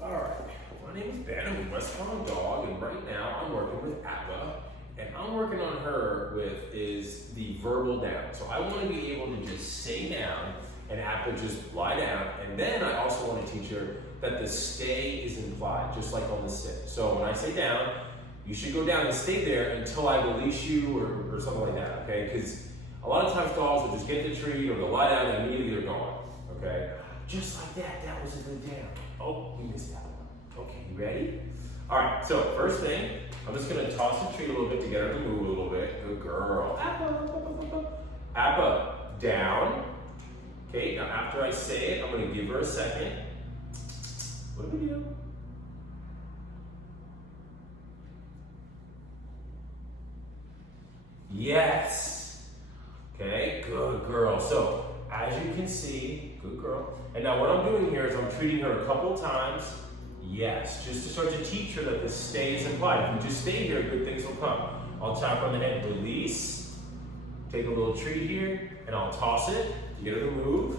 Alright, my name is Ben, I'm with West Palm Dog, and right now I'm working with Appa, and I'm working on her with is the verbal down. So I want to be able to just stay down and Appa just lie down, and then I also want to teach her that the stay is implied, just like on the sit. So when I say down, you should go down and stay there until I release you or something like that, okay? Because a lot of times dogs will just get the treat or they'll lie down and immediately they're gone, okay? Just like that, that was a good down. Oh, we missed that one. Okay, you ready? All right, so first thing, I'm just gonna toss the treat a little bit to get her to move a little bit. Good girl. Appa, Appa, down. Okay, now after I say it, I'm gonna give her a second. What do we do? Yes. Okay, good girl. So, as you can see, good girl. And now what I'm doing here is I'm treating her a couple times. Yes, just to start to teach her that the stay is implied. If we just stay here, good things will come. I'll tap her on the head, release. Take a little treat here, and I'll toss it to get her to move.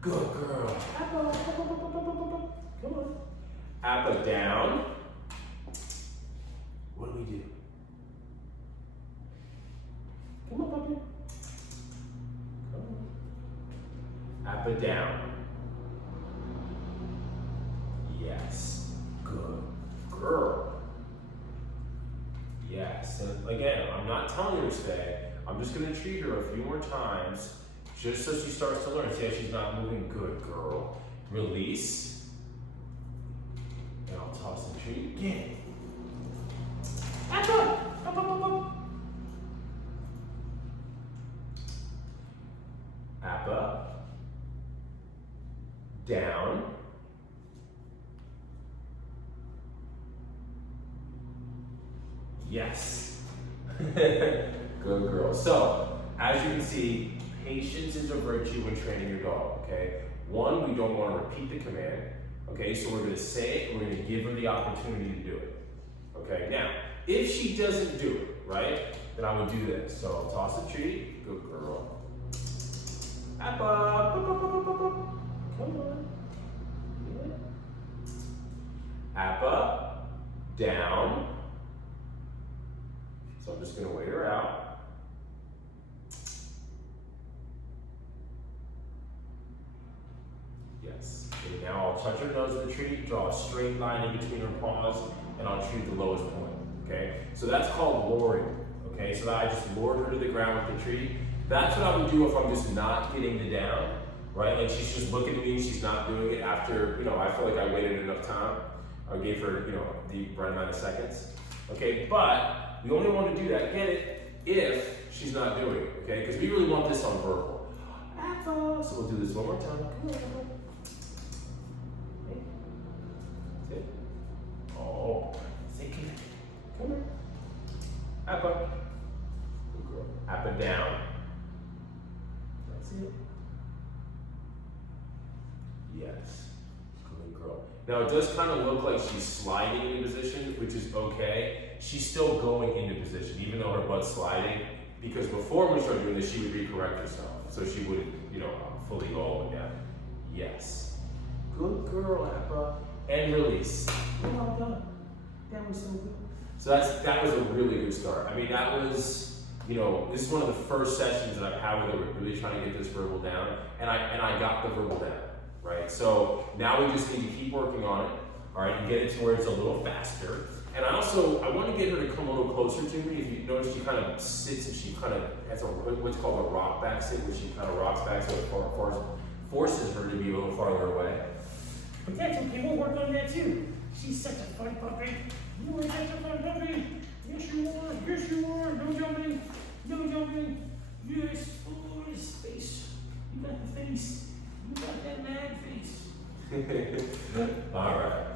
Good girl. Appa, come on. Appa down. What do we do? Come on, puppy. Come on. Appa down. Yes. Good girl. Yes. And again, I'm not telling her to stay. I'm just going to treat her a few more times just so she starts to learn. See how she's not moving? Good girl. Release. And I'll toss the treat again. Appa! Up, up, up, up. Appa. Down. Yes. Good girl. So, as you can see, patience is a virtue when training your dog, okay? One, we don't want to repeat the command, okay? So we're going to say it, and we're going to give her the opportunity to do it, okay? Now, if she doesn't do it, right, then I would do this. So I'll toss a treat. Good girl. Appa. Come on. Yeah. Appa. Down. So I'm just going to wait her out. Yes. Okay, now I'll touch her nose with the treat, draw a straight line in between her paws, and I'll treat the lowest point. Okay? So that's called luring. Okay? So that I just lured her to the ground with the treat. That's what I would do if I'm just not getting the down. Right? Like she's just looking at me, she's not doing it after, I feel like I waited enough time. I gave her, the right amount of seconds. Okay? But we only want to do that, get it, if she's not doing it, okay? Because we really want this on verbal. Appa. So we'll do this one more time. Come on, Appa. Okay. Sit. Oh, stay connected. Come here. Appa. Good girl. Appa down. That's it. Yes. Good girl. Now it does kind of look like she's sliding into position, which is okay. She's still going into position, even though her butt's sliding, because before we started doing this, she would recorrect herself. So she wouldn't, fully go all the way down. Yes. Good girl, Appa. And release. Well done. That was so good. So that was a really good start. I mean, that was, this is one of the first sessions that I've had with her, really trying to get this verbal down, and I got the verbal down, right? So now we just need to keep working on it, all right, and get it to where it's a little faster. And I want to get her to come a little closer to me. If you notice, she kind of sits and she kind of has what's called a rock back sit, where she kind of rocks back, so it forces her to be a little farther away. But that's okay, we'll work on that too. She's such a fun puppy. You are such a fun puppy. Yes, you are. Yes, you are. No jumping. No jumping. Yes. Oh, this face. You got the face. You got that mad face. All right.